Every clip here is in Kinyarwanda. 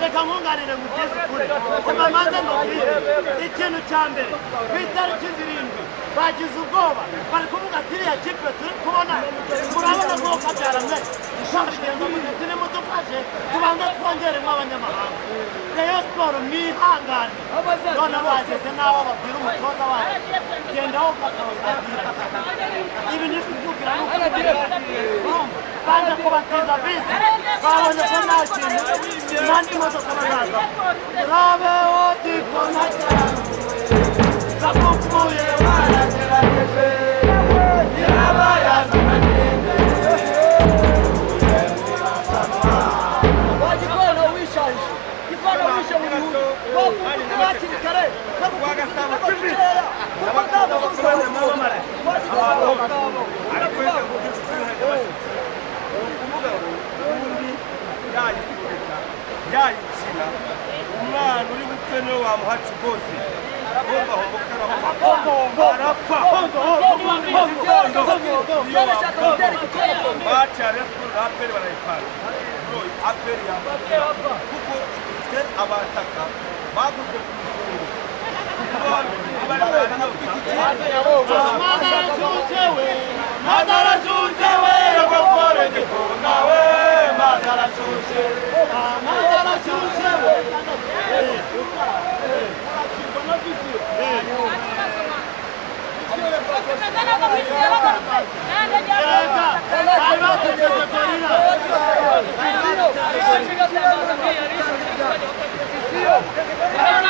reka nkunganire mugeze kure maze mbabwire ikintu cya mbere ku itariki zirindwi bagize ubwoba bari kuvuga ati iriya kipe turi kubona murabona ko kabyaramwe ishobora kugenda turimo dufashe tubanza twongeremo abanyamahanga Rayon Sport mwihangane none bageze n'aho babwira umutoza wacu genda aho kakababwira ibi ni kuvugira baje kubatiza bisi babonye ko nta kintu nandi modoka bazaza rabe wotikona cyane bakupfuye baragerageje yayikina umwana uri bupfe niwe wamuhaca rwose bomba homoka arapfa baca resiporo na aperi barayipanga aperi yambaye kuko abataka baguze ku mifungo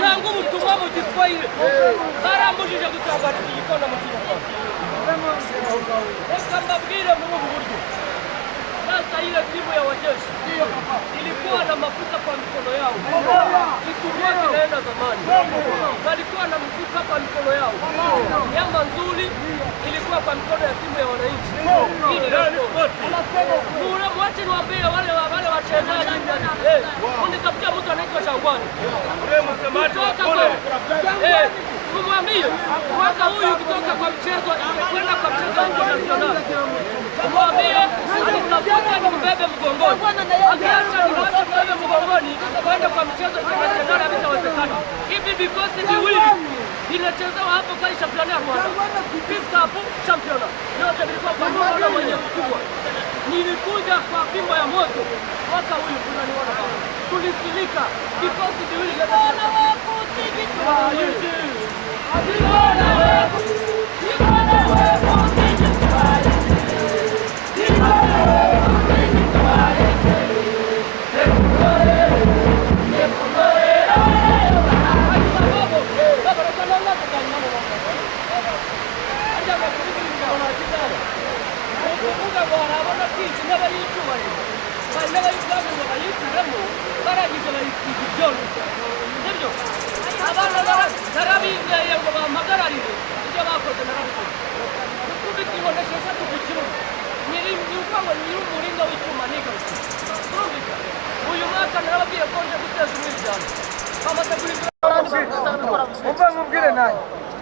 ntabwo ubutumwa mu giswahili barambujije gutangariza igikona mu kinyarwanda. Reka mbabwire muri ubu buryo, sasa ile timu ya wajeshi ilikuwa na mafuta kwa mikono yao, kitumbua kinaenda zamani, walikuwa na mfuka kwa mikono yao. Nyama nzuri ilikuwa kwa mikono ya timu ya wananchi. Mwache niwaambie wale wachezaji, unitafutia mtu anaitwa Shangwani, kumwambie mwaka huyu kutoka kwa mchezo kwenda kwa mchezo international, kumwambie alitafuta ni mbebe mgongoni, akiacha ni wacha mbebe mgongoni kwenda kwa mchezo international havitawezekana. Hivi vikosi viwili vinachezewa hapo kwa championnat ya Rwanda, Peace Cup championnat yote vilikuwa kwa mkono mwenye mkubwa. Nilikuja kwa fimbo ya moto mwaka huyu, tunaniona baba, tulisilika vikosi viwili vya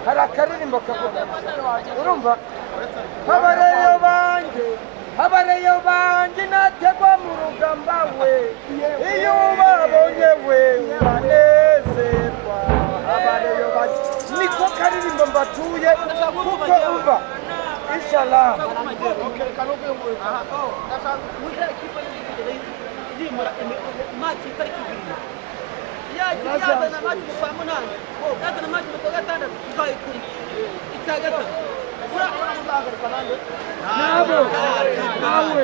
hari akaririmbo kavuga urumva habareyo banjye nategwa mu rugamba we iyo babonye we banezerwa habareyo banjye niko karirimbo mbatuye kuko umva inshallah yazana maji kwa munani yazana maji kwa gatandatu tuzaikuri itagata nawe